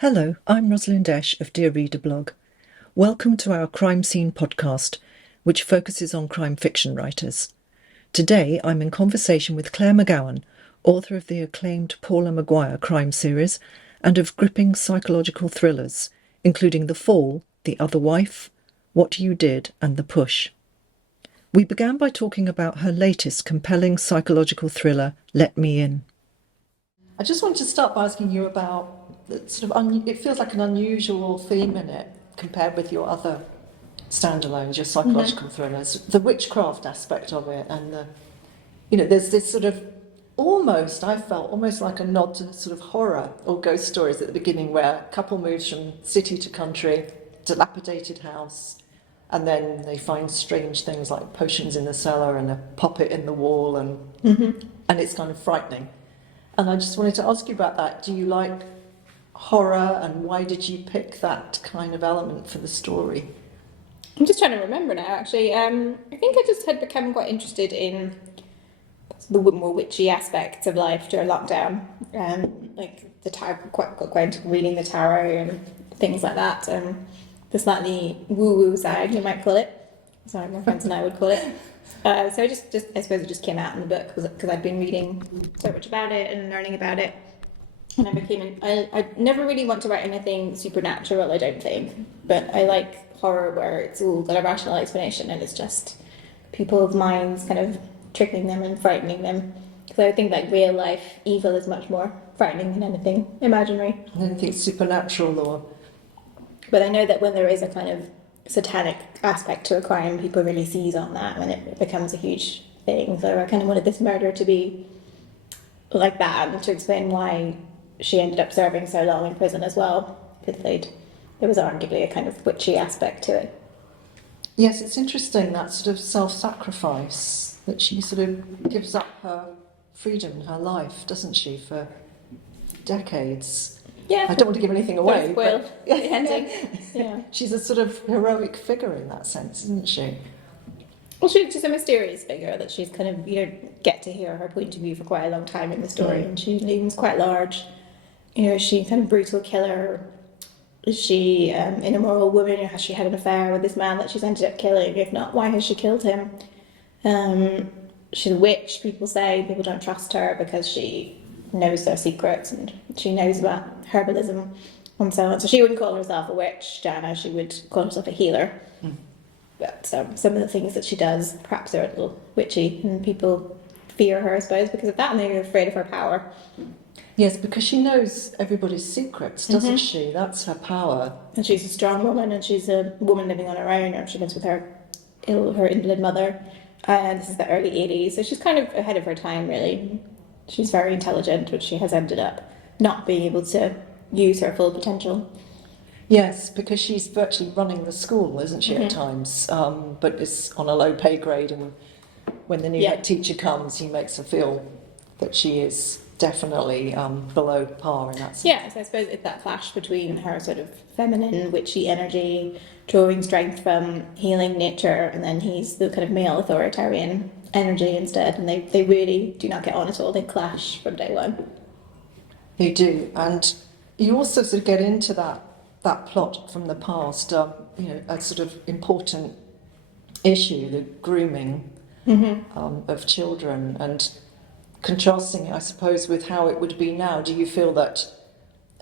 Hello, I'm Rosalind Esch of dearreader.blog. Welcome to our Crime Scene podcast, which focuses on crime fiction writers. Today I'm in conversation with Claire McGowan, author of the acclaimed Paula Maguire crime series and of gripping psychological thrillers, including The Fall, The Other Wife, What You Did and The Push. We began by talking about her latest compelling psychological thriller, Let Me In. I just wanted to start by asking you about it feels like an unusual theme in it compared with your other standalones, your psychological thrillers, the witchcraft aspect of it, and there's this sort of I felt almost like a nod to sort of horror or ghost stories at the beginning, where a couple moves from city to country, dilapidated house, and then they find strange things like potions in the cellar and a puppet in the wall, and it's kind of frightening. And I just wanted to ask you about that. Do you like horror, and why did you pick that kind of element for the story? I'm just trying to remember now, actually. I think I just had become quite interested in the more witchy aspects of life during lockdown. Like the tarot, quite into reading the tarot and things like that. The slightly woo-woo side, you might call it. Sorry, my friends and I would call it. So I suppose it just came out in the book because I'd been reading so much about it and learning about it. And I never really want to write anything supernatural, I don't think. But I like horror where it's all got a rational explanation and it's just people's minds kind of tricking them and frightening them. So I think like real life evil is much more frightening than anything imaginary. Anything supernatural or... But I know that when there is a kind of satanic aspect to a crime, people really seize on that when it becomes a huge thing. So I kind of wanted this murder to be like that and to explain why she ended up serving so long in prison as well, because there was arguably a kind of witchy aspect to it. Yes, it's interesting, that sort of self-sacrifice, that she sort of gives up her freedom, her life, doesn't she, for decades. Yeah. I don't want to give anything away. Spoiled the ending. Yeah. She's a sort of heroic figure in that sense, isn't she? Well, she's a mysterious figure that she's kind of, you don't get to hear her point of view for quite a long time in the story, and she looms quite large. Is she kind of brutal killer? Is she an immoral woman, or has she had an affair with this man that she's ended up killing? If not, why has she killed him? She's a witch, people say. People don't trust her because she knows their secrets and she knows about herbalism and so on. So she wouldn't call herself a witch, Jana. She would call herself a healer. But some of the things that she does perhaps are a little witchy, and people fear her, I suppose, because of that, and they're afraid of her power. Yes, because she knows everybody's secrets, doesn't she? That's her power. And she's a strong woman, and she's a woman living on her own, or she lives with her invalid mother. And this is the early 80s, so she's kind of ahead of her time, really. She's very intelligent, but she has ended up not being able to use her full potential. Yes, because she's virtually running the school, isn't she, at times? But it's on a low pay grade, and when the new head teacher comes, he makes her feel that she is definitely below par in that sense. Yeah, so I suppose it's that clash between her sort of feminine, witchy energy, drawing strength from healing nature, and then he's the kind of male authoritarian energy instead, and they really do not get on at all. They clash from day one. They do, and you also sort of get into that plot from the past, a sort of important issue, the grooming of children, and contrasting it, I suppose, with how it would be now. Do you feel that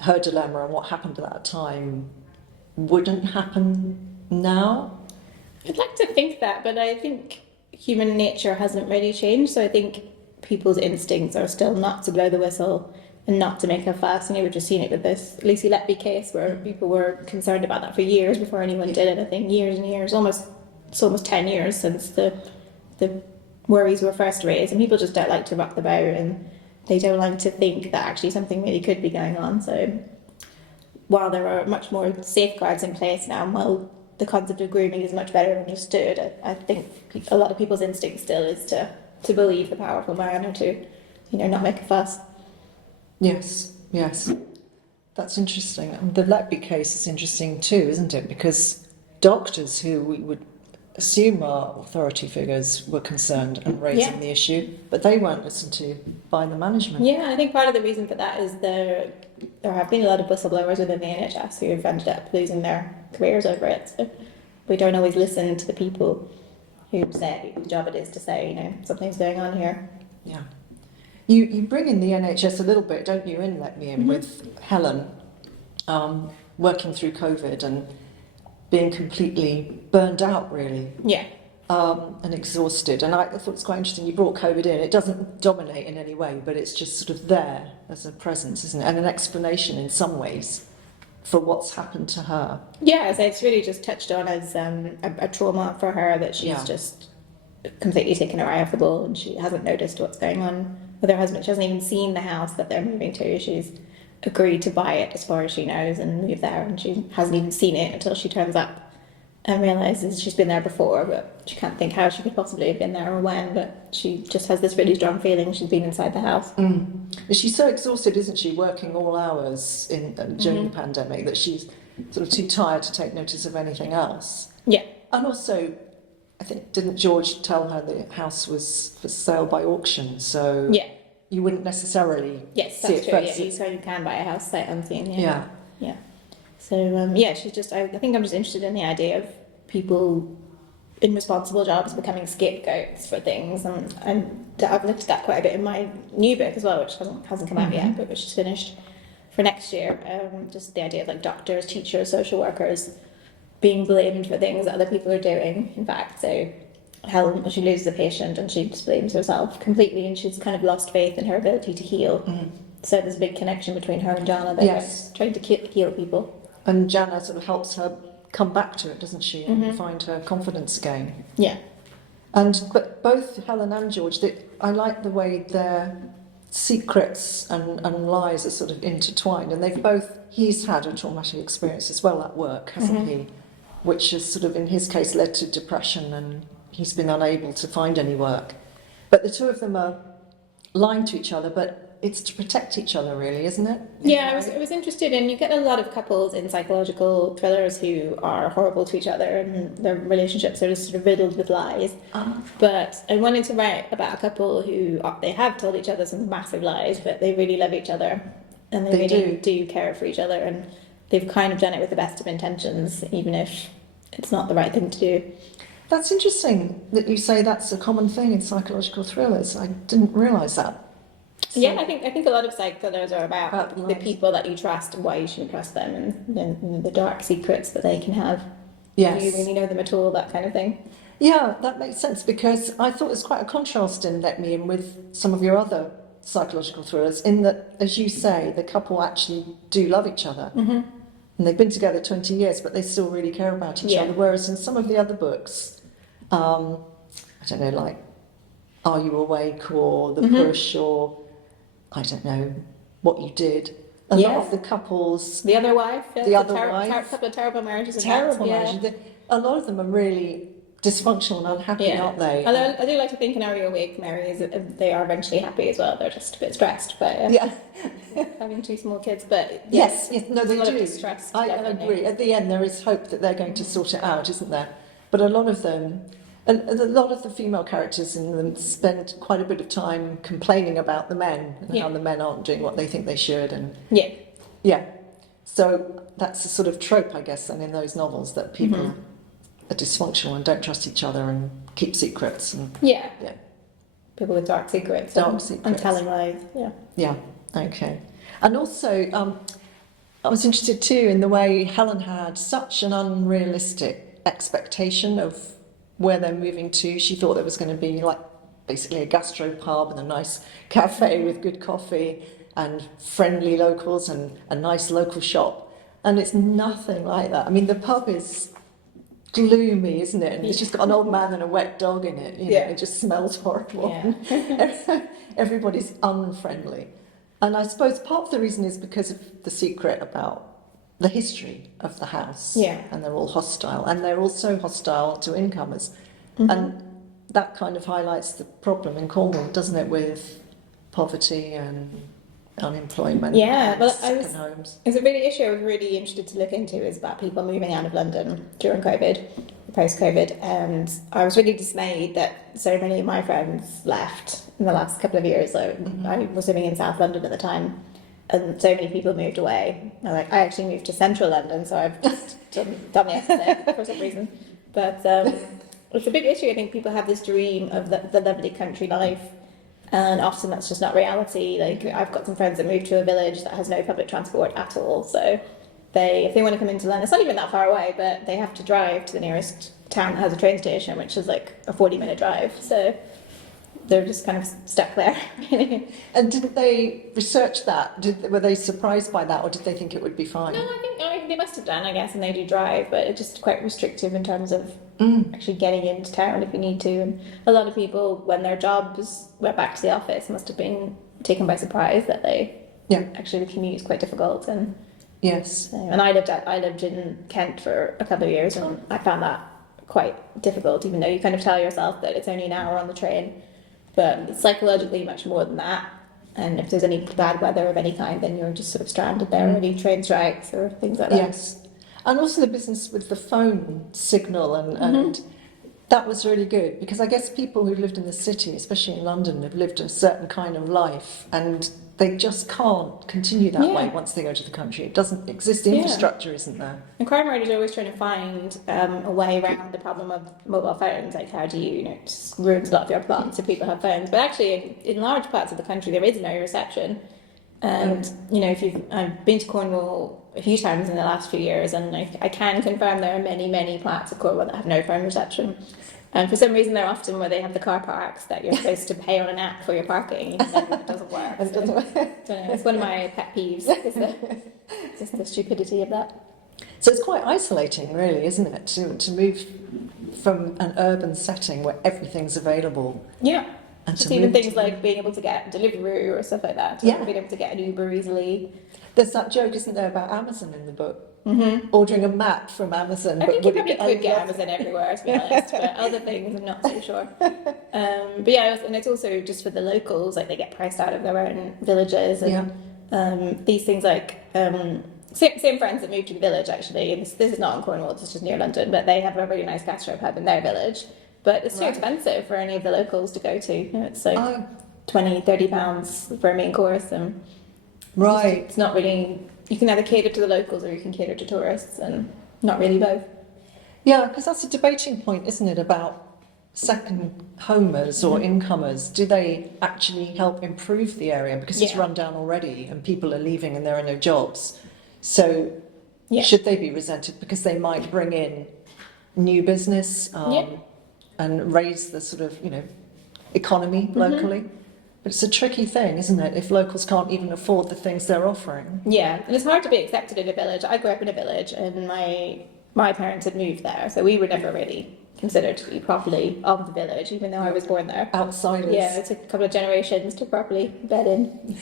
her dilemma and what happened at that time wouldn't happen now? I'd like to think that, but I think human nature hasn't really changed, so I think people's instincts are still not to blow the whistle and not to make a fuss. And we've just seen it with this Lucy Letby case, where people were concerned about that for years before anyone did anything. Years and years, it's almost 10 years since the worries were first raised, and people just don't like to rock the boat, and they don't like to think that actually something really could be going on. So while there are much more safeguards in place now, while the concept of grooming is much better understood, I think a lot of people's instinct still is to believe the powerful man, or to not make a fuss. Yes. That's interesting. And the Letby case is interesting too, isn't it? Because doctors who we would assume our authority figures were concerned and raising the issue, but they weren't listened to by the management. Yeah, I think part of the reason for that is there have been a lot of whistleblowers within the NHS who have ended up losing their careers over it. So we don't always listen to the people who say whose job it is to say, you know, something's going on here. Yeah. You bring in the NHS a little bit, don't you, in Let Me In, with Helen working through COVID and being completely burned out, really. Yeah. And exhausted. And I thought it's quite interesting, you brought COVID in. It doesn't dominate in any way, but it's just sort of there as a presence, isn't it? And an explanation in some ways for what's happened to her. Yeah, so it's really just touched on as a trauma for her that she's just completely taken her eye off the ball and she hasn't noticed what's going on with her husband. She hasn't even seen the house that they're moving to. She's agreed to buy it as far as she knows and move there, and she hasn't even seen it until she turns up and realises she's been there before, but she can't think how she could possibly have been there or when, but she just has this really strong feeling she's been inside the house. She's so exhausted, isn't she, working all hours during the pandemic, that she's sort of too tired to take notice of anything else. Yeah. And also, I think, didn't George tell her the house was for sale by auction, so you wouldn't necessarily see it true. first. Yeah, you certainly can buy a house sight unseen. Yeah. So, she's just, I think I'm just interested in the idea of people in responsible jobs becoming scapegoats for things. And I've looked at that quite a bit in my new book as well, which hasn't come out yet, but which is finished for next year. Just the idea of like doctors, teachers, social workers being blamed for things that other people are doing, in fact. So Helen, she loses a patient and she just blames herself completely, and she's kind of lost faith in her ability to heal. So there's a big connection between her and Jana. They're trying to heal people. And Jana sort of helps her come back to it, doesn't she, and find her confidence again. Yeah. But both Helen and George, I like the way their secrets and lies are sort of intertwined, and he's had a traumatic experience as well at work, hasn't he? Which has sort of, in his case, led to depression, and he's been unable to find any work. But the two of them are lying to each other, but it's to protect each other, really, isn't it? Yeah, I was interested in, you get a lot of couples in psychological thrillers who are horrible to each other and their relationships are just sort of riddled with lies. But I wanted to write about a couple who, they have told each other some massive lies, but they really love each other and they really do care for each other, and they've kind of done it with the best of intentions, even if it's not the right thing to do. That's interesting that you say that's a common thing in psychological thrillers. I didn't realise that. So, yeah, I think a lot of psych thrillers are about the people that you trust and why you shouldn't trust them, and then the dark secrets that they can have. Yes. Do you really know them at all? That kind of thing. Yeah, that makes sense, because I thought there's quite a contrast in Let Me In with some of your other psychological thrillers, in that, as you say, the couple actually do love each other. And they've been together 20 years, but they still really care about each other. Whereas in some of the other books, I don't know, like Are You Awake, or The Push, or I don't know, What You Did. A lot of the couples... The Other Wife. The Other Wife. A couple of terrible marriages. Terrible marriages. A lot of them are really dysfunctional and unhappy, aren't they? Although I do like to think in Are You Awake, Mary, they are eventually happy as well. They're just a bit stressed by having two small kids. But yes, no, they do. Stressed, I agree. At the end, there is hope that they're going to sort it out, isn't there? But a lot of them... And a lot of the female characters in them spend quite a bit of time complaining about the men and how the men aren't doing what they think they should. And so that's a sort of trope, I guess, and in those novels, that people are dysfunctional and don't trust each other and keep secrets. And, people with dark secrets. And telling lies. Yeah. Okay. And also, I was interested too in the way Helen had such an unrealistic expectation of where they're moving to. She thought there was going to be like basically a gastropub and a nice cafe with good coffee and friendly locals and a nice local shop, and it's nothing like that. I mean, the pub is gloomy, isn't it? And it's just got an old man and a wet dog in it. You know, it just smells horrible. Everybody's unfriendly, and I suppose part of the reason is because of the secret about the history of the house, and they're all hostile, and they're also hostile to incomers, and that kind of highlights the problem in Cornwall, doesn't it, with poverty and unemployment. Yeah, well, second homes. It's a really issue I was really interested to look into, is about people moving out of London during COVID. post-COVID, and I was really dismayed that so many of my friends left in the last couple of years. So I was living in South London at the time, and so many people moved away. I actually moved to central London, so I've just done the opposite for some reason. But it's a big issue. I think people have this dream of the lovely country life, and often that's just not reality. Like, I've got some friends that moved to a village that has no public transport at all, so if they want to come into London, it's not even that far away, but they have to drive to the nearest town that has a train station, which is like a 40-minute drive. So they're just kind of stuck there. And didn't they research that? Were they surprised by that, or did they think it would be fine? No, I think they must have done, I guess, and they do drive, but it's just quite restrictive in terms of actually getting into town if you need to. And a lot of people, when their jobs went back to the office, must have been taken by surprise that actually the commute is quite difficult. And yes, and I lived in Kent for a couple of years, and I found that quite difficult, even though you kind of tell yourself that it's only an hour on the train, but it's psychologically much more than that. And if there's any bad weather of any kind, then you're just sort of stranded there, or any train strikes or things like that. Yes, and also the business with the phone signal, and that was really good, because I guess people who lived in the city, especially in London, have lived a certain kind of life, and they just can't continue that way once they go to the country. It doesn't exist. The infrastructure isn't there. And crime writers are always trying to find a way around the problem of mobile phones. Like, how do you, it just ruins a lot of your plots if people have phones. But actually, in large parts of the country, there is no reception. And I've been to Cornwall a few times in the last few years, and I can confirm there are many parts of Cornwall that have no phone reception. And for some reason, they're often where they have the car parks that you're supposed to pay on an app for your parking, even though it doesn't work. It's one of my pet peeves, just the stupidity of that. So it's quite isolating, really, isn't it, to move from an urban setting where everything's available. Yeah. And just even things like being able to get Deliveroo or stuff like that. Being able to get an Uber easily. There's that joke, isn't there, about Amazon in the book? Ordering a map from Amazon. I think you probably could get Amazon everywhere, to be honest, but other things I'm not so sure. But yeah, and it's also just for the locals, like they get priced out of their own villages, and these things like same friends that moved to the village actually. And this is not in Cornwall; it's just near London, but they have a really nice gastropub in their village. But it's too expensive for any of the locals to go to. It's like £20-30 for a main course, and it's not really. You can either cater to the locals or you can cater to tourists, and not really both. Yeah, because that's a debating point, isn't it, about second homers or incomers? Do they actually help improve the area? Because it's run down already and people are leaving and there are no jobs. So should they be resented because they might bring in new business and raise the sort of, economy locally? But it's a tricky thing, isn't it, if locals can't even afford the things they're offering? Yeah, and it's hard to be accepted in a village. I grew up in a village, and my parents had moved there, so we were never really considered to be properly of the village, even though I was born there. Outsiders. Yeah, it took a couple of generations to properly bed in.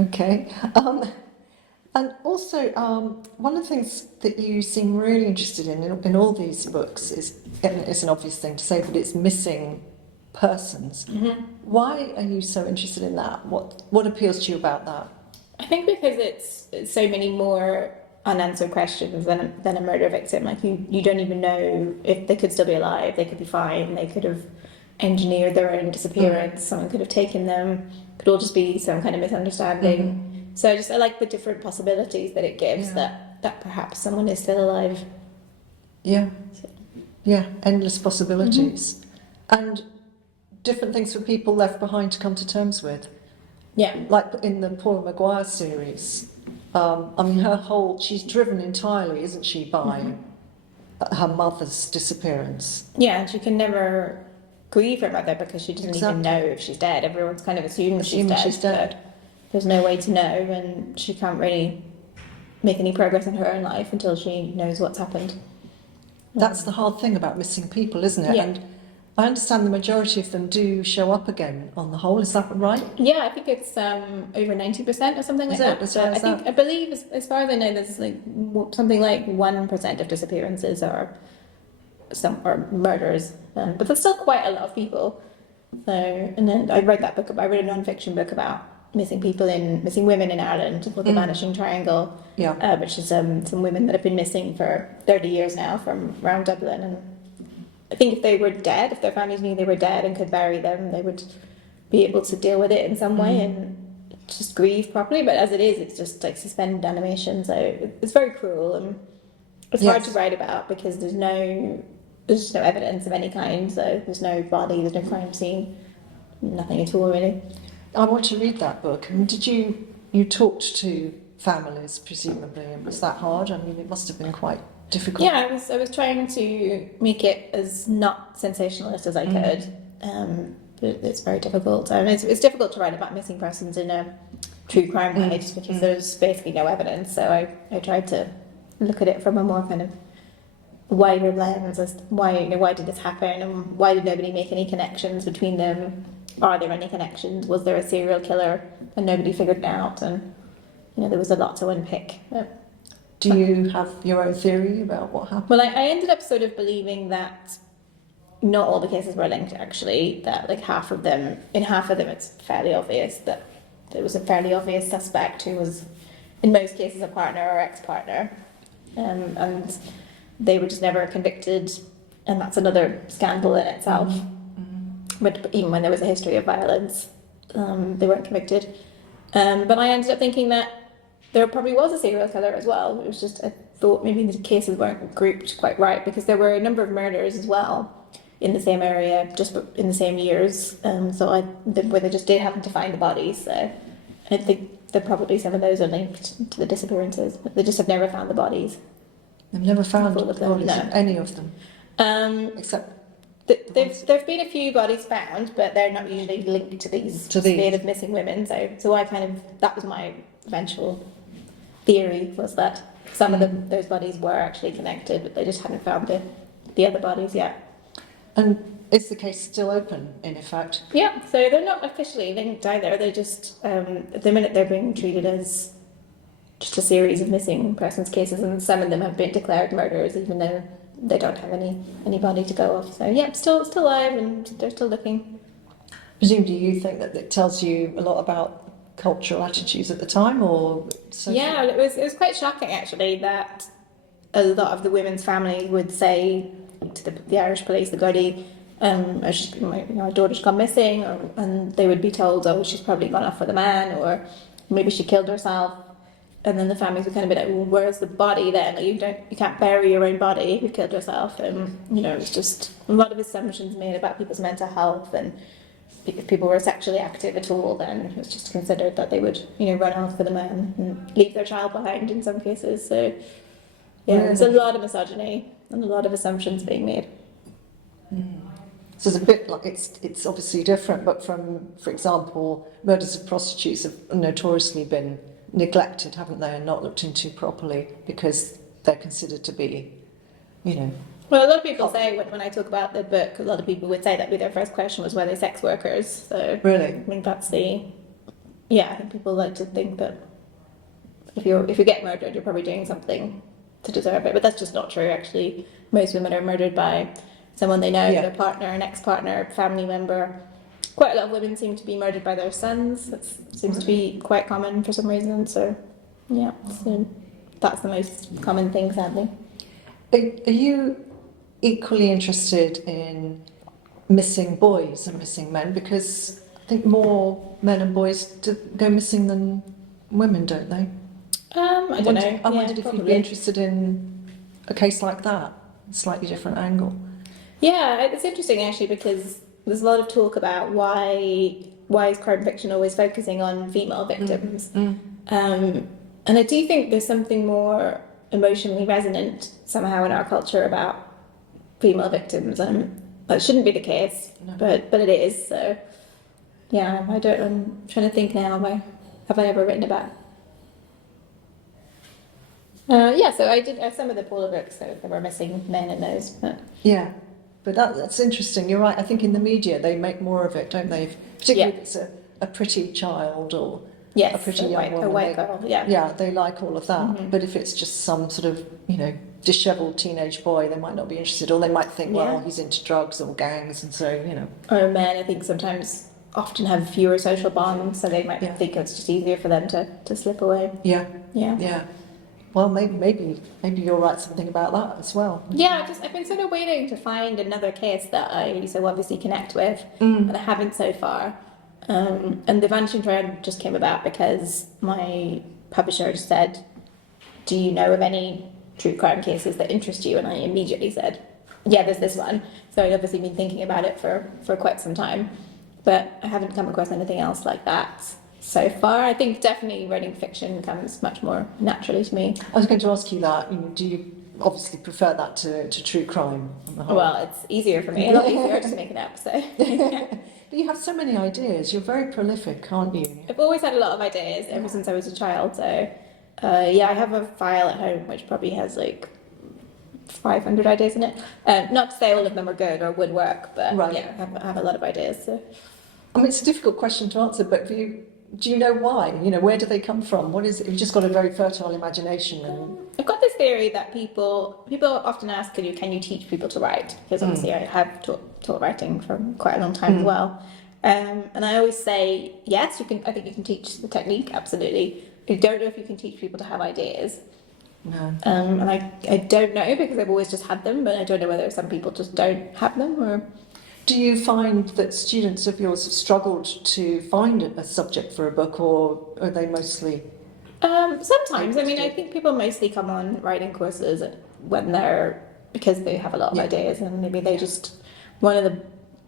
Okay. And also, one of the things that you seem really interested in all these books is, and it's an obvious thing to say, but it's missing persons. Why are you so interested in that? What appeals to you about that? I think because it's so many more unanswered questions than a murder victim. Like, you don't even know if they could still be alive. They could be fine. They could have engineered their own disappearance. Someone could have taken them. Could all just be some kind of misunderstanding. So I like the different possibilities that it gives, that perhaps someone is still alive. Yeah, endless possibilities. And different things for people left behind to come to terms with. Yeah. Like in the Paula Maguire series. She's driven entirely, isn't she, by her mother's disappearance. Yeah, and she can never grieve her mother because she doesn't even know if she's dead. Everyone's kind of assumed she's dead. There's no way to know, and she can't really make any progress in her own life until she knows what's happened. That's the hard thing about missing people, isn't it? Yeah. And I understand the majority of them do show up again on the whole. Is that right? Yeah, I think it's over 90% or something like that. I believe, as far as I know, there's like something like 1% of disappearances are murders, but there's still quite a lot of people. So, and then I read a non-fiction book about missing women in Ireland called the Vanishing Triangle, which is some women that have been missing for 30 years now from around Dublin. And I think if they were dead, if their families knew they were dead and could bury them, they would be able to deal with it in some way and just grieve properly. But as it is, it's just like suspended animation, so it's very cruel and it's hard to write about because there's just no evidence of any kind. So there's no body, there's no crime scene, nothing at all really. I want to read that book. And did you talked to families presumably, and was that hard? I mean, it must have been quite difficult. Yeah, I was trying to make it as not sensationalist as I could, but it's very difficult. It's difficult to write about missing persons in a true crime way just because there's basically no evidence. So I tried to look at it from a more kind of wider lens as to why did this happen and why did nobody make any connections between them? Are there any connections? Was there a serial killer and nobody figured it out? And there was a lot to unpick. Do you have your own theory about what happened? Well, I ended up sort of believing that not all the cases were linked, actually, that like half of them it's fairly obvious that there was a fairly obvious suspect who was in most cases a partner or ex-partner, and they were just never convicted, and that's another scandal in itself. But even when there was a history of violence, they weren't convicted. But I ended up thinking that there probably was a serial killer as well. It was just, I thought maybe the cases weren't grouped quite right because there were a number of murders as well in the same area, just in the same years. Where they just did happen to find the bodies. So I think that probably some of those are linked to the disappearances, but they just have never found the bodies. They've never found All of them, no. any of them, except. There've been a few bodies found, but they're not usually linked to these spate of missing women. So that was my eventual theory, was that some of those bodies were actually connected, but they just hadn't found the other bodies yet. And is the case still open, in effect? Yeah, so they're not officially linked either. They just, at the minute, they're being treated as just a series of missing persons cases, and some of them have been declared murders, even though they don't have any body to go off. So yeah, still alive, and they're still looking. Presumably, you think that it tells you a lot about cultural attitudes at the time, or social? Yeah, it was quite shocking actually that a lot of the women's family would say to the Irish police, the Gardaí, my daughter's gone missing, and they would be told, oh, she's probably gone off with a man, or maybe she killed herself. And then the families would kind of be like, well, where's the body then? Like, you can't bury your own body if you've killed yourself. And, it's just a lot of assumptions made about people's mental health. And if people were sexually active at all, then it was just considered that they would, run off with a man and leave their child behind in some cases. So, yeah, there's a lot of misogyny and a lot of assumptions being made. So it's a bit like it's obviously different, but from, for example, murders of prostitutes have notoriously been neglected, haven't they, and not looked into properly because they're considered to be, Well, a lot of people say when I talk about the book, a lot of people would say that their first question was, were they sex workers? So really, I think I think people like to think that if you get murdered, you're probably doing something to deserve it, but that's just not true. Actually, most women are murdered by someone they know, their partner, an ex-partner, family member. Quite a lot of women seem to be murdered by their sons. That seems to be quite common for some reason. So, yeah, so that's the most common thing, sadly. Are you equally interested in missing boys and missing men? Because I think more men and boys go missing than women, don't they? I don't know. I wondered if you'd be interested in a case like that, a slightly different angle. Yeah, it's interesting actually because there's a lot of talk about why is crime fiction always focusing on female victims, and I do think there's something more emotionally resonant somehow in our culture about female victims, and that shouldn't be the case, but it is. So yeah, I'm trying to think now. Have I ever written about? So I did some of the Paula books. So there were missing men in those. But. Yeah. But that's interesting. You're right. I think in the media they make more of it, don't they? Particularly if it's a pretty child or a pretty young woman. A white girl. Yeah. Yeah, they like all of that. But if it's just some sort of dishevelled teenage boy, they might not be interested, or they might think, well, he's into drugs or gangs, and so Or men, I think sometimes often have fewer social bonds, so they might Yeah. think it's just easier for them to slip away. Yeah. Yeah. Yeah. Well, maybe you'll write something about that as well. Yeah, I've been sort of waiting to find another case that I so obviously connect with, and I haven't so far. And the Vanishing Thread just came about because my publisher said, "Do you know of any true crime cases that interest you?" And I immediately said, "Yeah, there's this one." So I'd obviously been thinking about it for quite some time, but I haven't come across anything else like that so far. I think definitely writing fiction comes much more naturally to me. I was going to ask you that. Do you obviously prefer that to true crime on the whole? Well, it's easier for me. A lot easier to make it up. So. But you have so many ideas. You're very prolific, aren't you? I've always had a lot of ideas ever since I was a child. So, yeah, I have a file at home which probably has like 500 ideas in it. Not to say all of them are good or would work, but Right. yeah, I have a lot of ideas. So. I mean, it's a difficult question to answer, but do you know why? Where do they come from? What is it? You've just got a very fertile imagination. And I've got this theory that people often ask, can you teach people to write? Because obviously I have taught writing for quite a long time as well. And I always say, yes, you can. I think you can teach the technique, absolutely. I don't know if you can teach people to have ideas. no. And I don't know because I've always just had them, but I don't know whether some people just don't have them or... Do you find that students of yours have struggled to find a subject for a book, or are they mostly... Sometimes. I mean, I think people mostly come on writing courses because they have a lot of ideas, and maybe they just... One of the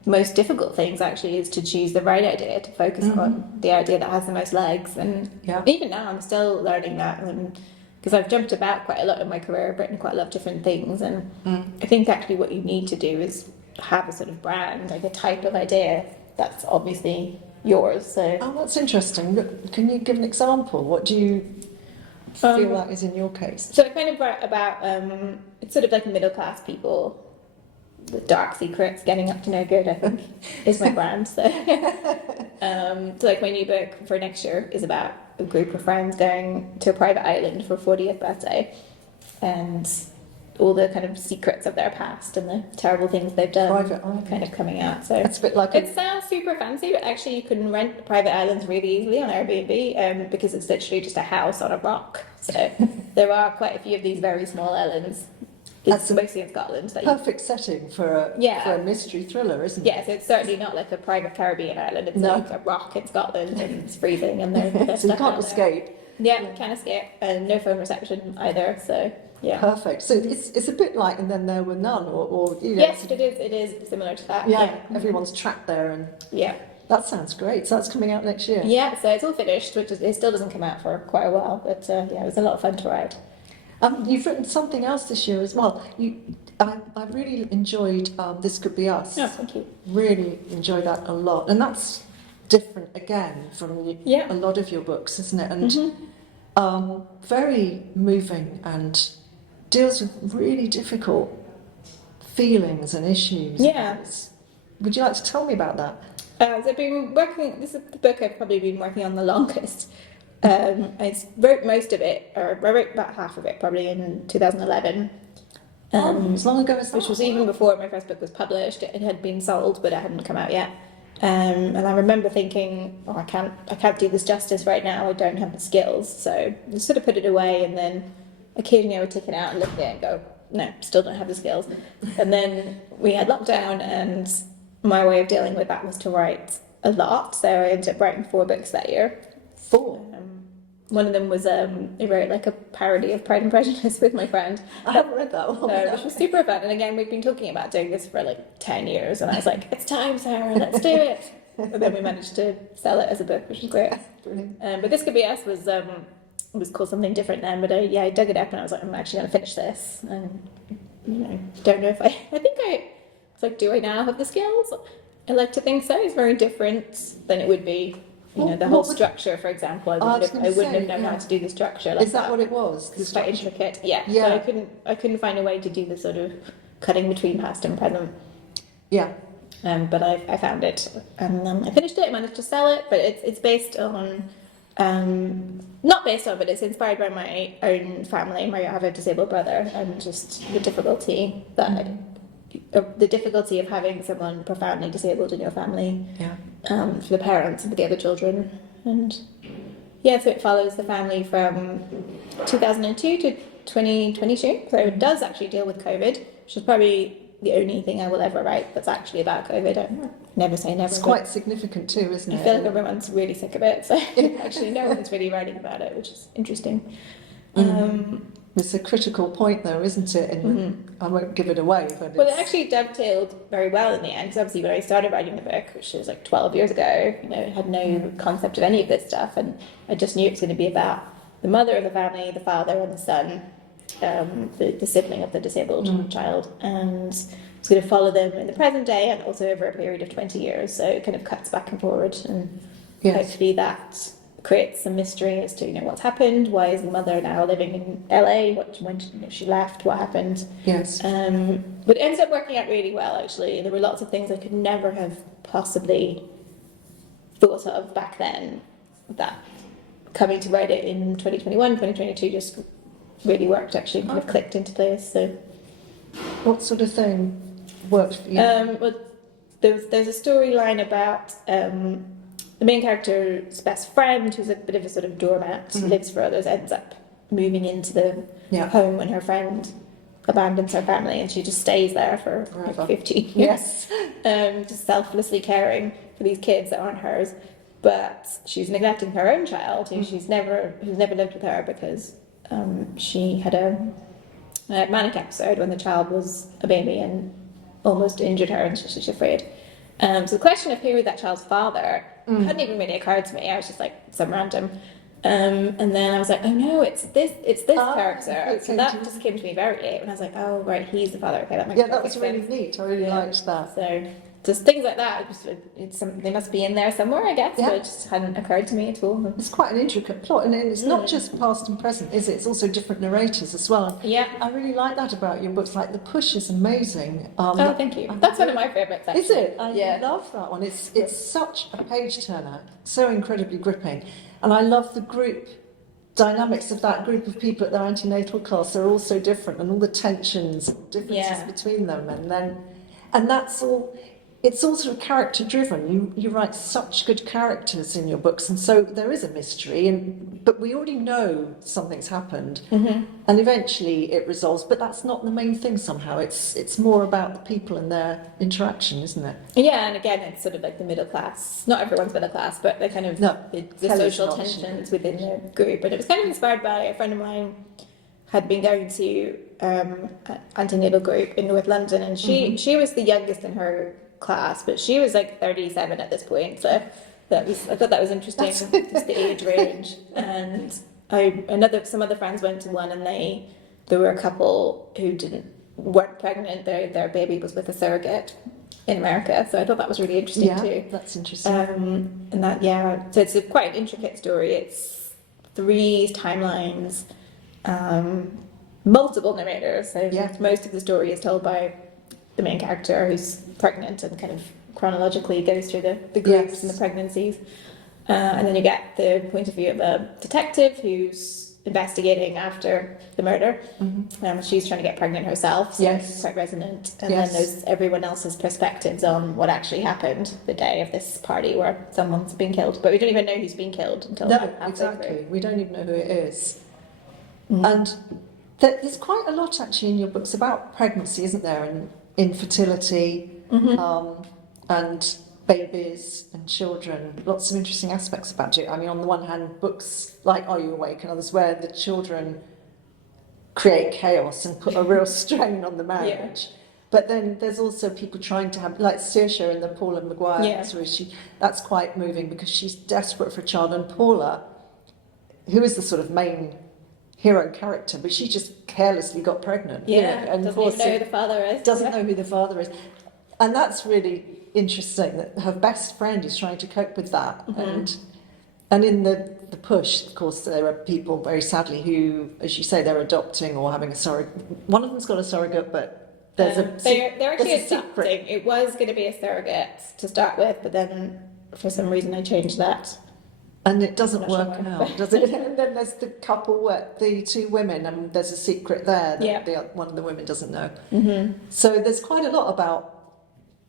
most difficult things actually is to choose the right idea, to focus on the idea that has the most legs. And even now I'm still learning that, because I've jumped about quite a lot in my career, I've written quite a lot of different things, and I think actually what you need to do is have a sort of brand, like a type of idea that's obviously yours. So that's interesting. Look, can you give an example? What do you feel that is in your case? So I kind of write about it's sort of like middle class people with dark secrets, getting up to no good, I think, is my brand. So so like my new book for next year is about a group of friends going to a private island for a 40th birthday, and all the kind of secrets of their past and the terrible things they've done kind of coming out. So it's a bit like it sounds super fancy, but actually you can rent private islands really easily on Airbnb because it's literally just a house on a rock. So there are quite a few of these very small islands. It's mostly in Scotland. Perfect setting for a mystery thriller, isn't it? Yeah, so it's certainly not like a private Caribbean island. It's like a rock in Scotland and it's freezing and they're so you can't escape. Yeah, you can't escape. And no phone reception either, so... Yeah. Perfect. So it's a bit like And Then There Were None, or Yes, it is similar to that. Yeah, everyone's trapped there, and that sounds great. So that's coming out next year. Yeah, so it's all finished, it still doesn't come out for quite a while, but it was a lot of fun to write. You've written something else this year as well. I really enjoyed This Could Be Us. Oh, thank you. Really enjoyed that a lot, and that's different again from a lot of your books, isn't it? And very moving and deals with really difficult feelings and issues. Yeah. Would you like to tell me about that? So I've been working... This is the book I've probably been working on the longest. I wrote most of it, or I wrote about half of it probably in 2011. As long ago as that. Which was even before my first book was published. It had been sold, but it hadn't come out yet. And I remember thinking, I can't do this justice right now. I don't have the skills. So I sort of put it away, and then occasionally I would take it out and look at it and go, no, still don't have the skills. And then we had lockdown, and my way of dealing with that was to write a lot. So I ended up writing 4 books that year. 4? One of them was I wrote like a parody of Pride and Prejudice with my friend. I haven't read that one. Which was super fun. And again, we've been talking about doing this for like 10 years, and I was like, it's time, Sarah, let's do it. And then we managed to sell it as a book, which was great. Brilliant. But This Could Be Us was called something different then, but I dug it up and I was like, I'm actually going to finish this. And don't know if I think I was like, do I now have the skills? I like to think so. It's very different than it would be. The whole structure, for example, I wouldn't have known how to do the structure. Like Is that what it was? It's quite intricate. Yeah. So I couldn't find a way to do the sort of cutting between past and present. Yeah. But I found it, and I finished it. I managed to sell it, but it's based on, not based on, but it's inspired by my own family. I have a disabled brother, and just the difficulty of having someone profoundly disabled in your family. Yeah. for the parents and for the other children. And yeah, so it follows the family from 2002 to 2022. So it does actually deal with COVID, which is probably the only thing I will ever write that's actually about COVID. I never say never. It's quite significant too, isn't it? I feel like everyone's really sick of it, so actually no one's really writing about it, which is interesting. It's a critical point, though, isn't it? And I won't give it away, but Well, it actually dovetailed very well in the end, because obviously when I started writing the book, which was like 12 years ago, I had no concept of any of this stuff, and I just knew it was going to be about the mother of the family, the father and the son, the sibling of the disabled child, and it's going to follow them in the present day and also over a period of 20 years, so it kind of cuts back and forward, and hopefully that creates some mystery as to what's happened. Why is the mother now living in LA? When she left? What happened? Yes. But it ends up working out really well. Actually, there were lots of things I could never have possibly thought of back then. That coming to write it in 2021, 2022 just really worked. Actually, kind of clicked into place. So, what sort of thing worked for you? Well, there's a storyline about. The main character's best friend, who's a bit of a sort of doormat, lives for others, ends up moving into the home when her friend abandons her family, and she just stays there for like 15 years, just selflessly caring for these kids that aren't hers. But she's neglecting her own child, who's never lived with her because she had a manic episode when the child was a baby and almost injured her, and she's afraid. So the question of who that child's father hadn't even really occurred to me. I was just like some random, and then I was like, oh no, it's this character. So that just came to me very late, and I was like, oh right, he's the father. Okay, that makes that was really neat. I really liked that. So just things like that. They must be in there somewhere, I guess. But it just hadn't occurred to me at all. It's quite an intricate plot, and it's not just past and present, is it? It's also different narrators as well. Yeah, I really like that about your books. Like The Push is amazing. Oh, thank you. That's one of my favourites. Actually. Is it? I love that one. It's such a page turner, so incredibly gripping, and I love the group dynamics of that group of people at their antenatal class. They're all so different, and all the tensions, differences between them, and that's all. It's all sort of character driven. You write such good characters in your books, and so there is a mystery, but we already know something's happened, and eventually it resolves. But that's not the main thing. Somehow, it's more about the people and their interaction, isn't it? Yeah, and again, it's sort of like the middle class. Not everyone's middle class, but the kind of the social tensions within the group. And it was kind of inspired by a friend of mine had been going to antenatal group in North London, and she was the youngest in her class, but she was like 37 at this point, so I thought that was interesting. Just the age range. And some other friends went to one, and there were a couple who weren't pregnant. Their baby was with a surrogate in America, so I thought that was really interesting too. That's interesting. So it's quite an intricate story. It's 3 timelines, multiple narrators, so most of the story is told by the main character who's pregnant and kind of chronologically goes through the groups and the pregnancies. And then you get the point of view of a detective who's investigating after the murder. She's trying to get pregnant herself, so it's quite resonant. And then there's everyone else's perspectives on what actually happened the day of this party where someone's been killed. But we don't even know who's been killed until exactly. We don't even know who it is. And there's quite a lot actually in your books about pregnancy, isn't there? And infertility, and babies and children. Lots of interesting aspects about it. I mean, on the one hand, books like Are You Awake and others where the children create chaos and put a real strain on the marriage. But then there's also people trying to have, like Saoirse in the Paula Maguire story. That's quite moving because she's desperate for a child, and Paula, who is the sort of main hero character, but she just carelessly got pregnant. And doesn't even know who the father is. Doesn't know who the father is. And that's really interesting that her best friend is trying to cope with that. And in the Push, of course, there are people, very sadly, who, as you say, they're adopting or having a surrogate. One of them's got a surrogate, but there's they're actually adopting. It was going to be a surrogate to start with, but then for some reason I changed that. And it doesn't work out, does it? And then there's the couple, the 2 women, and there's a secret there that one of the women doesn't know. So there's quite a lot about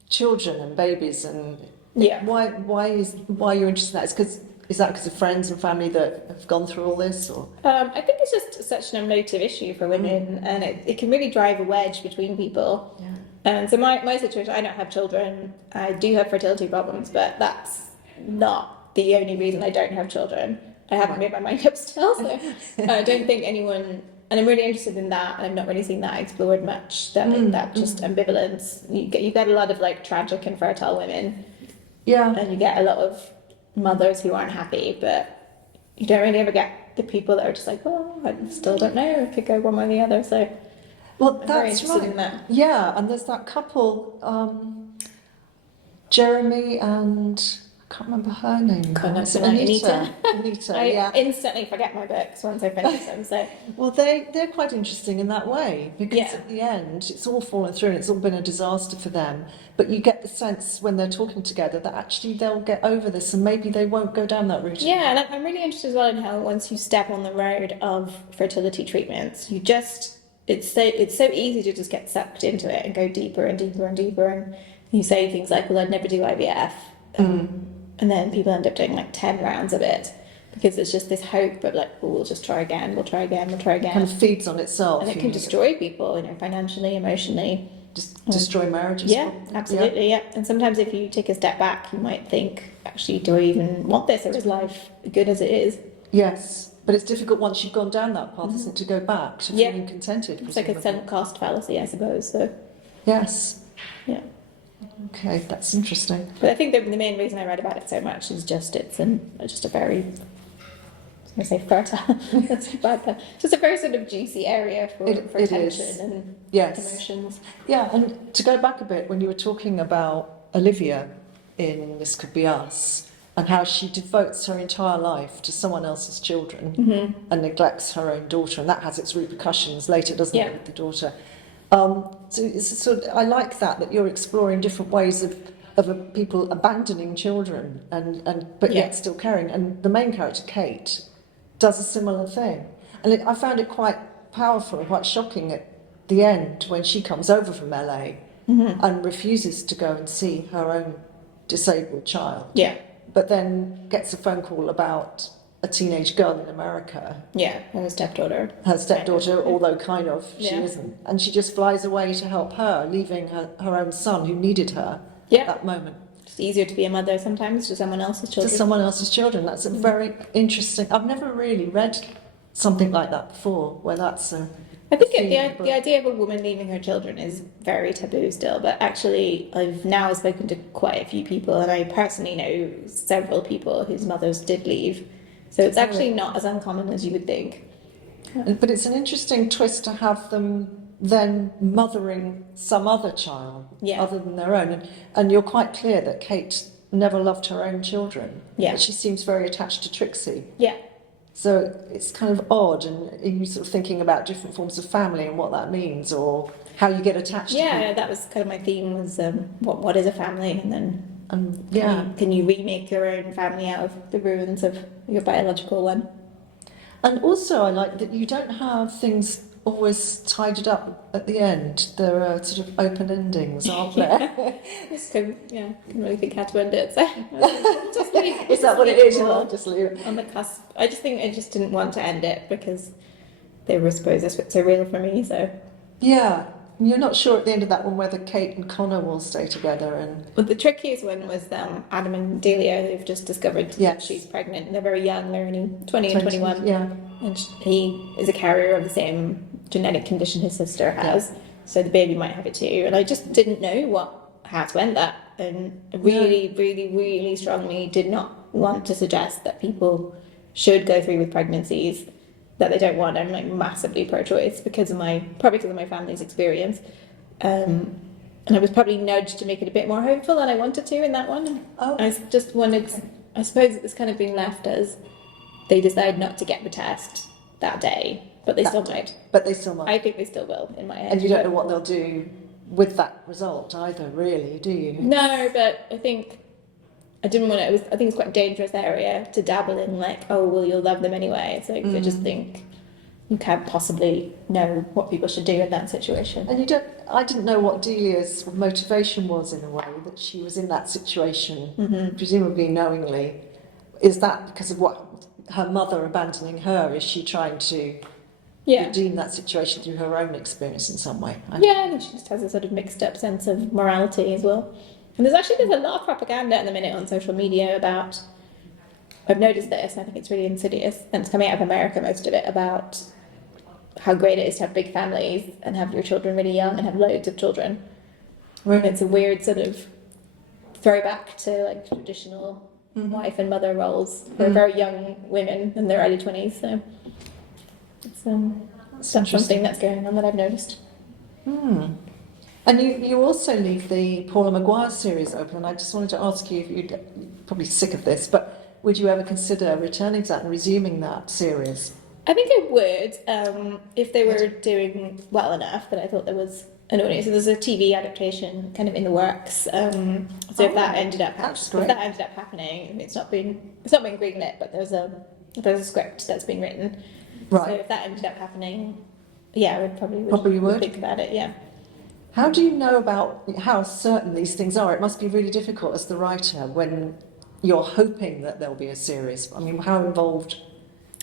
children and babies and Yeah. Why you're interested in that? Is that because of friends and family that have gone through all this, or? I think it's just such an emotive issue for women, and it can really drive a wedge between people. Yeah. And so my situation, I don't have children. I do have fertility problems, but that's not the only reason I don't have children. I haven't made my mind up still, so I don't think anyone. And I'm really interested in that, and I've not really seen that explored much. That just ambivalence. You get a lot of like tragic and fertile women, Yeah. and you get a lot of mothers who aren't happy, but you don't really ever get the people that are just like, well, I still don't know. It could go one way or the other. So, Well, I'm very that's interested right. in that. Yeah, and there's that couple, Jeremy and I can't remember her name. God, Is it Anita. Anita, I yeah. instantly forget my books once I finish them. So, Well, they're quite interesting in that way because Yeah. at the end it's all fallen through and it's all been a disaster for them. But you get the sense when they're talking together that actually they'll get over this and maybe they won't go down that route. yeah, and I'm really interested as well in how once you step on the road of fertility treatments, it's so easy to just get sucked into it and go deeper and deeper and deeper. And you say things like, "Well, I'd never do IVF," and then people end up doing like 10 rounds of it because it's just this hope of like, "Well, we'll just try again. We'll try again. We'll try It kind again." of feeds on itself. And it can destroy people, financially, emotionally. Just destroy marriages. Yeah, absolutely, yeah. And sometimes if you take a step back, you might think, actually, do I even want this, or is life good as it is? Yes, but it's difficult once you've gone down that path, isn't it, to go back to Yeah. feeling contented. It's like a presumably. sunk cost fallacy, I suppose. So, Yes. yeah. Okay, that's interesting. But I think the main reason I read about it so much is just it's just a very, I was going to say fertile, that's a bad pun. Just a very sort of juicy area for It tension is. and Yes. emotions. Yeah, and to go back a bit, when you were talking about Olivia in This Could Be Us, and how she devotes her entire life to someone else's children and neglects her own daughter, and that has its repercussions later, doesn't Yeah. it, with the daughter? So it's a sort of, I like that you're exploring different ways of people abandoning children but Yeah. yet still caring. And the main character, Kate, does a similar thing. And I found it quite powerful and quite shocking at the end when she comes over from LA and refuses to go and see her own disabled child. Yeah, But then gets a phone call about a teenage girl in America, yeah, her stepdaughter. her stepdaughter, although kind of, she Yeah. isn't. And she just flies away to help her, leaving her own son who needed her Yeah. at that moment. It's easier to be a mother sometimes to someone else's children. To someone else's children. That's a very interesting. I've never really read something like that before, where that's a. I think theme, the idea of a woman leaving her children is very taboo still, but actually I've now spoken to quite a few people, and I personally know several people whose mothers did leave. So it's actually not as uncommon as you would think. But it's an interesting twist to have them then mothering some other child Yeah. other than their own. And you're quite clear that Kate never loved her own children. Yeah. But she seems very attached to Trixie. Yeah, So it's kind of odd, and you sort of thinking about different forms of family and what that means, or how you get attached to yeah, people. that was kind of my theme was what is a family, and then can you remake your own family out of the ruins of your biological one? And also I like that you don't have things always tidied up at the end. There are sort of open endings, aren't there? Just couldn't really think how to end it. So just leave, Is that what it is? I'll just leave it. on the cusp. I just think I just didn't want to end it because they were supposed to be so real for me. So, Yeah, you're not sure at the end of that one whether Kate and Connor will stay together. And but the trickiest one was Adam and Delia, who've just discovered that Yes. she's pregnant. And they're very young; they're only 20 and 21. Yeah, And he is a carrier of the same genetic condition his sister has, so the baby might have it too. And I just didn't know how to end that, and really, really, really strongly did not want to suggest that people should go through with pregnancies that they don't want. I'm like massively pro-choice probably because of my family's experience, and I was probably nudged to make it a bit more hopeful than I wanted to in that one. Oh. I just wanted, I suppose it's kind of been left as they decide not to get the test that day, but they still might. but they still might. I think they still will, in my head. And you don't know what they'll do with that result either, really, do you? No, but I think I didn't want to. I think it's quite a dangerous area to dabble in. Like, oh well, you'll love them anyway. It's like I just think you can't possibly know what people should do in that situation. And I didn't know what Delia's motivation was in a way, that she was in that situation, presumably knowingly. Is that because of what her mother abandoning her? Is she trying to redeem that situation through her own experience in some way? I think she just has a sort of mixed up sense of morality as well. And there's a lot of propaganda at the minute on social media about, I've noticed this, and I think it's really insidious, and it's coming out of America, most of it, about how great it is to have big families and have your children really young and have loads of children. Right. And it's a weird sort of throwback to like traditional wife and mother roles for very young women in their early 20s. So it's that's something that's going on that I've noticed. And you also leave the Paula Maguire series open, and I just wanted to ask you, if you're probably sick of this, but would you ever consider returning to that and resuming that series? I think I would, if they were doing well enough that I thought there was an audience. So there's a TV adaptation kind of in the works. So if that ended up happening, it's not been greenlit, but there's a script that's been written. Right. So if that ended up happening, I would probably think about it. Yeah. How do you know about how certain these things are? It must be really difficult as the writer when you're hoping that there'll be a series. I mean, how involved?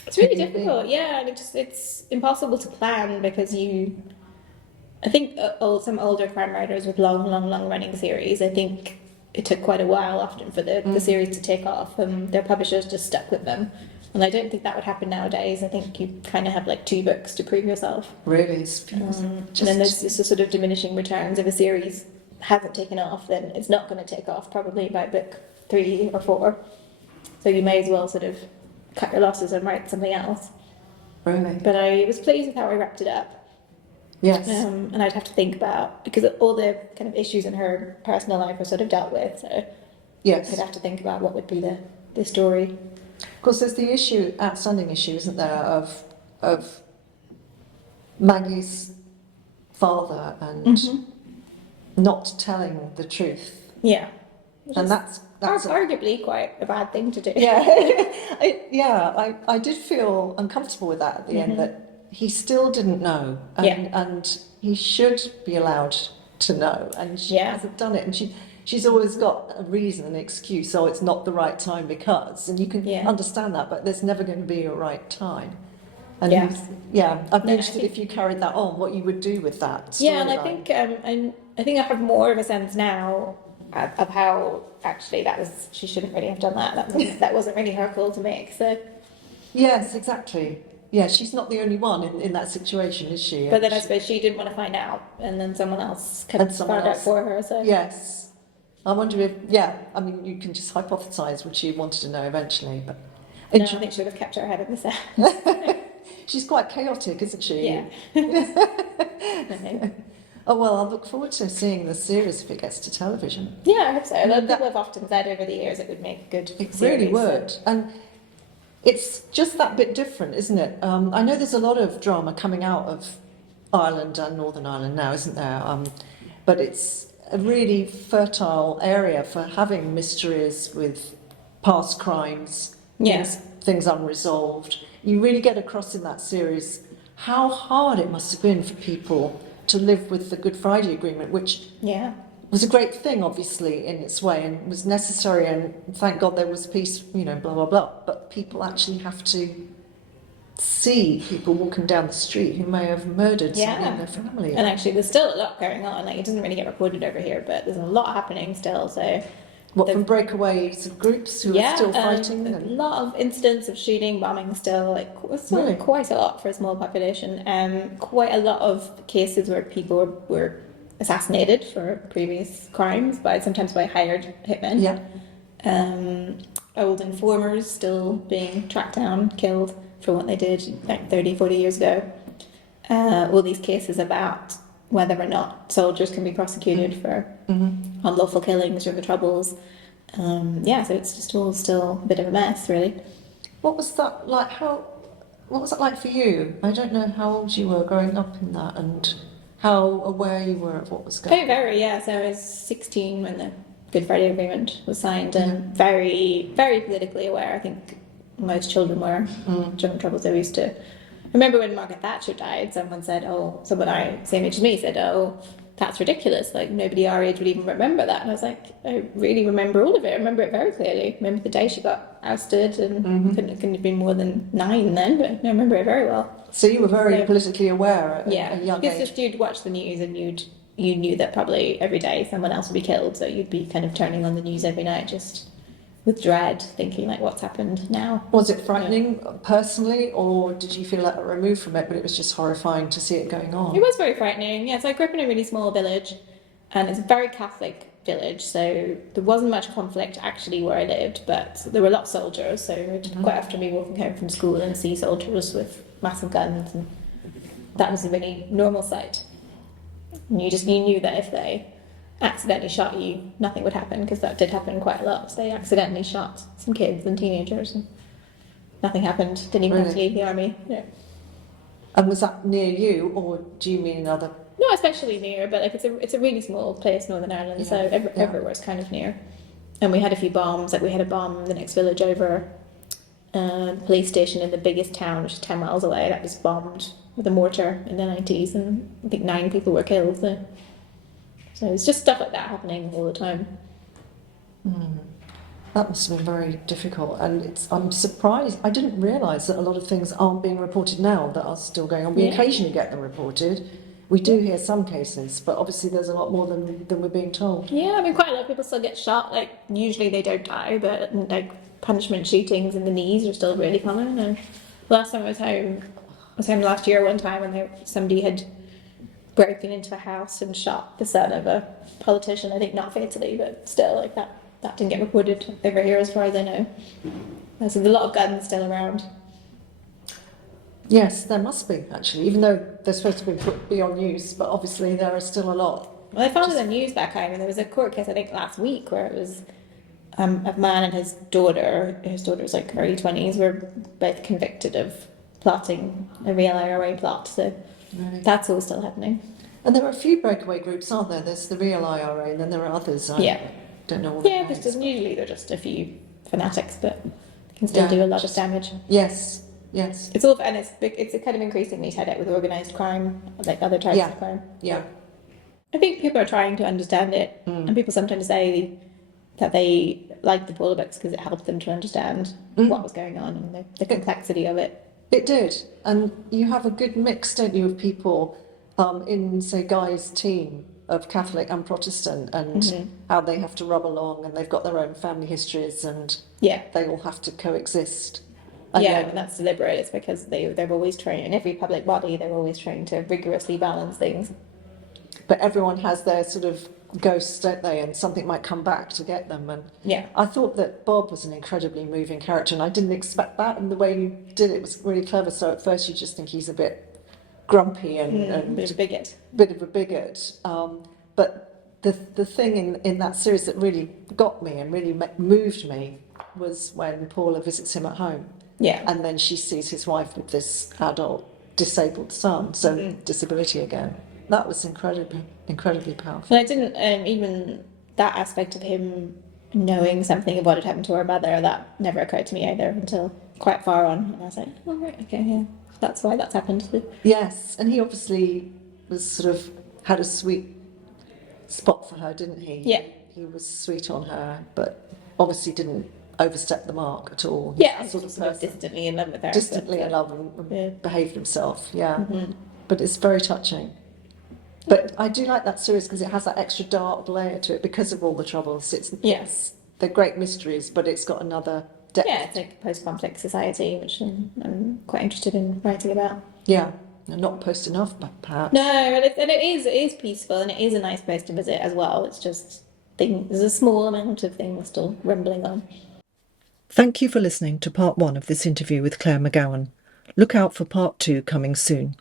It's really difficult, and it's impossible to plan because I think some older crime writers with long running series, I think it took quite a while often for the series to take off, and their publishers just stuck with them. And I don't think that would happen nowadays. I think you kind of have like 2 books to prove yourself. Really? And then there's this sort of diminishing returns. If a series hasn't taken off, then it's not going to take off probably by book 3 or 4. So you may as well sort of cut your losses and write something else. Really? But I was pleased with how I wrapped it up. Yes. And I'd have to think about, because all the kind of issues in her personal life are sort of dealt with, so yes. I'd have to think about what would be the story. Of course, there's the outstanding issue, isn't there, of Maggie's father and not telling the truth. Yeah. And that's arguably quite a bad thing to do. Yeah. I did feel uncomfortable with that at the end, that he still didn't know, and he should be allowed to know, and she hasn't done it, and she's always got a reason, an excuse. Oh, it's not the right time because, and you can understand that, but there's never going to be a right time. And I'd be interested if you carried that on, what you would do with that. Yeah, and I think I have more of a sense now of how actually she shouldn't really have done that. That wasn't really her call to make. So yes, exactly. Yeah, she's not the only one in that situation, is she? But then I suppose she didn't want to find out, and then someone else found out for her. So yes, I wonder if I mean, you can just hypothesise what she wanted to know eventually, but no, I think she would have kept her head in the sand. She's quite chaotic, isn't she? Yeah. Oh well, I'll look forward to seeing the series if it gets to television. Yeah, I hope so. People have often said over the years it would make a good series. It really would, and it's just that bit different, isn't it? I know there's a lot of drama coming out of Ireland and Northern Ireland now, isn't there? But it's a really fertile area for having mysteries with past crimes, things unresolved. You really get across in that series how hard it must have been for people to live with the Good Friday Agreement, which was a great thing, obviously, in its way, and was necessary, and thank God there was peace, blah, blah, blah. But people actually have to see people walking down the street who may have murdered someone in their family. And actually, there's still a lot going on. Like, it doesn't really get reported over here, but there's a lot happening still, so... From breakaways of groups who are still fighting? A lot of incidents of shooting, bombing still, Really? Quite a lot for a small population. Quite a lot of cases where people were assassinated for previous crimes, sometimes by hired hitmen. Yeah. Old informers still being tracked down, killed for what they did like 30, 40 years ago. All these cases about whether or not soldiers can be prosecuted for unlawful killings during the Troubles. So it's just all still a bit of a mess, really. What was that like? What was that like for you? I don't know how old you were growing up in that, and how aware you were of what was going on. Very, So I was 16 when the Good Friday Agreement was signed, and very, very politically aware. I think most children were during the Troubles. I used to remember when Margaret Thatcher died, someone said, oh, someone same age as me said, oh, that's ridiculous. Like, nobody our age would even remember that. And I was like, I really remember all of it. I remember it very clearly. I remember the day she got ousted, and couldn't have been more than 9 then, but I remember it very well. So you were very politically aware at a young age. Because if you'd watch the news and you knew that probably every day someone else would be killed, so you'd be kind of turning on the news every night just with dread, thinking like, what's happened now? Was it frightening personally, or did you feel like removed from it, but it was just horrifying to see it going on? It was very frightening. Yeah, so I grew up in a really small village, and it's a very Catholic village, so there wasn't much conflict actually where I lived, but there were a lot of soldiers, so quite often me walking home from school and see soldiers with massive guns, and that was a really normal sight. And you knew that if they accidentally shot you, nothing would happen, because that did happen quite a lot. So they accidentally shot some kids and teenagers, and nothing happened. Didn't even have to leave the army. Yeah. And was that near you, or do you mean another? No, especially near, but like it's a really small place, Northern Ireland, so everywhere's kind of near. And we had a few bombs. Like we had a bomb in the next village over, the police station in the biggest town, which is 10 miles away. That was bombed with a mortar in the 90s, and I think 9 people were killed there. So it's just stuff like that happening all the time. That must have been very difficult, and I'm surprised. I didn't realise that a lot of things aren't being reported now that are still going on. We occasionally get them reported. We do hear some cases, but obviously there's a lot more than we're being told. Yeah, I mean, quite a lot of people still get shot. Like, usually they don't die, but like punishment shootings in the knees are still really common. And last time I was home last year one time, and somebody had broken into a house and shot the son of a politician. I think not fatally, but still, like that didn't get reported over here as far as I know. So there's a lot of guns still around. Yes, there must be, actually, even though they're supposed to be put beyond use, but obviously there are still a lot. Well, I found it in the news back home, and there was a court case, I think, last week, where it was a man and his daughter's like early 20s, were both convicted of plotting a real IRA plot, so that's all still happening. And there are a few breakaway groups, aren't there? There's the real IRA, and then there are others. I don't know all the names. Usually they're just a few fanatics, but they can still do a lot of damage. Yes. It's all, and it's kind of increasingly tied up with organised crime, like other types of crime. Yeah. I think people are trying to understand it, and people sometimes say that they like the Paula books because it helped them to understand what was going on and the complexity of it. It did, and you have a good mix, don't you, of people in, say, Guy's team of Catholic and Protestant, and how they have to rub along, and they've got their own family histories, and they all have to coexist. And that's deliberate. It's because they're always trained, in every public body, they're always trained to rigorously balance things. But everyone has their sort of ghosts, don't they? And something might come back to get them. And I thought that Bob was an incredibly moving character, and I didn't expect that. And the way you did it was really clever. So at first you just think he's a bit grumpy and a bit of a bigot. But the thing in that series that really got me and really moved me was when Paula visits him at home. Yeah. And then she sees his wife with this adult disabled son, so disability again. That was incredibly powerful. And I didn't, even that aspect of him knowing something of what had happened to her mother, that never occurred to me either until quite far on. And I was like, oh, right, okay, yeah, that's why that's happened. Yes, and he obviously was sort of had a sweet spot for her, didn't he? Yeah. He was sweet on her, but obviously didn't overstep the mark at all. Yeah, sort of distantly in love with her. Distantly in love and behaved himself, But it's very touching. But I do like that series because it has that extra dark layer to it because of all the troubles. They're great mysteries, but it's got another depth. Yeah, it's like a post-conflict society, which I'm quite interested in writing about. Yeah, and not post enough, perhaps. No, and it is peaceful, and it is a nice place to visit as well. It's just there's a small amount of things still rumbling on. Thank you for listening to part 1 of this interview with Claire McGowan. Look out for part 2 coming soon.